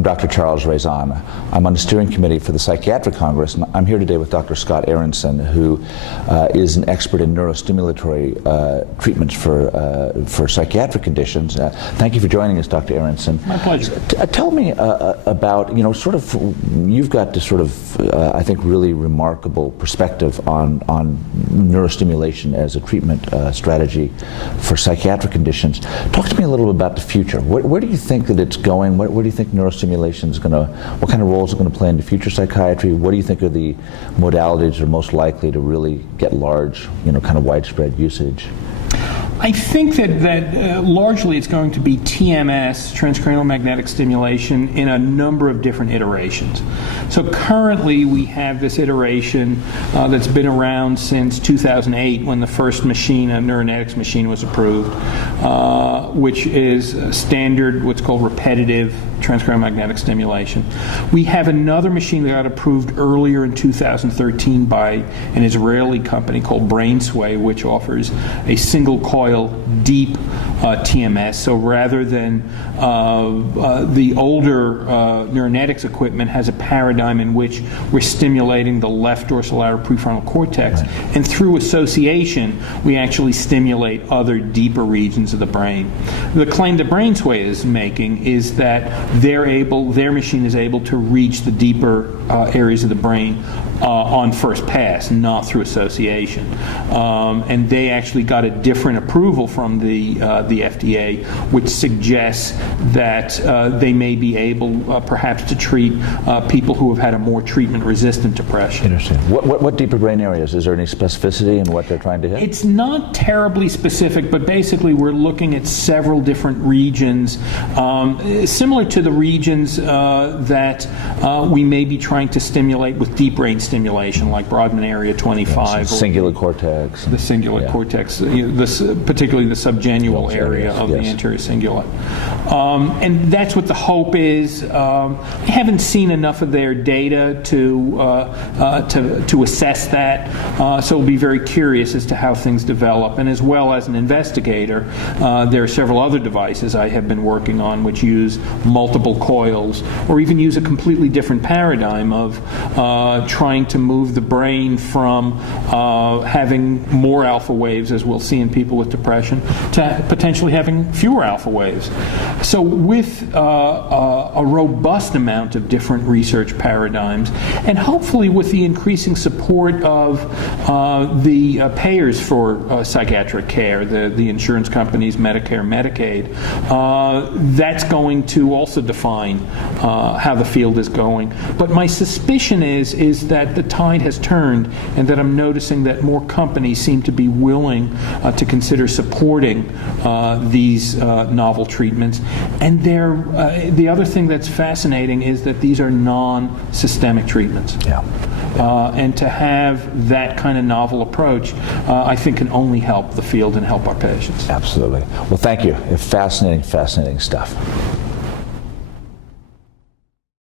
I'm Dr. Charles Raison. I'm on the steering committee for the Psychiatric Congress, and I'm here today with Dr. Scott Aronson, who is an expert in neurostimulatory treatments for psychiatric conditions. Thank you for joining us, Dr. Aronson. My pleasure. Tell me about, you've got this I think, really remarkable perspective on neurostimulation as a treatment strategy for psychiatric conditions. Talk to me a little bit about the future. Where do you think that it's going? Where do you think neurostimulation is going to, what kind of roles are going to play in the future psychiatry? What do you think are the modalities that are most likely to really get large, kind of widespread usage? I think that largely it's going to be TMS, transcranial magnetic stimulation, in a number of different iterations. So currently we have this iteration that's been around since 2008 when the first machine, a neuronetics machine, was approved, which is standard, what's called repetitive transcranial magnetic stimulation. We have another machine that got approved earlier in 2013 by an Israeli company called BrainSway, which offers a single coil deep TMS. So rather than the older neuronetics equipment has a paradigm in which we're stimulating the left dorsolateral prefrontal cortex, and through association we actually stimulate other deeper regions of the brain. The claim that BrainSway is making is that their machine is able to reach the deeper areas of the brain on first pass, not through association. And they actually got a different approval from the FDA, which suggests that they may be able perhaps to treat people who have had a more treatment-resistant depression. Interesting. What deeper brain areas? Is there any specificity in what they're trying to hit? It's not terribly specific, but basically we're looking at several different regions, similar to the regions that we may be trying to stimulate with deep brain stimulation, like Brodmann area 25. Cingulate cortex. The cingulate cortex, particularly the subgenual area of the anterior cingulate. And that's what the hope is. I haven't seen enough of their data to assess that, so we'll be very curious as to how things develop. And as well as an investigator, there are several other devices I have been working on which use multiple coils, or even use a completely different paradigm of trying to move the brain from having more alpha waves, as we'll see in people with depression, to potentially having fewer alpha waves. So with a robust amount of different research paradigms, and hopefully with the increasing support of the payers for psychiatric care, the insurance companies, Medicare, Medicaid, that's going to also define how the field is going. But my suspicion is that the tide has turned, and that I'm noticing that more companies seem to be willing to consider supporting these novel treatments. And the other thing that's fascinating is that these are non-systemic treatments. And to have that kind of novel approach, I think can only help the field and help our patients. Absolutely. Well, thank you. Fascinating, fascinating stuff.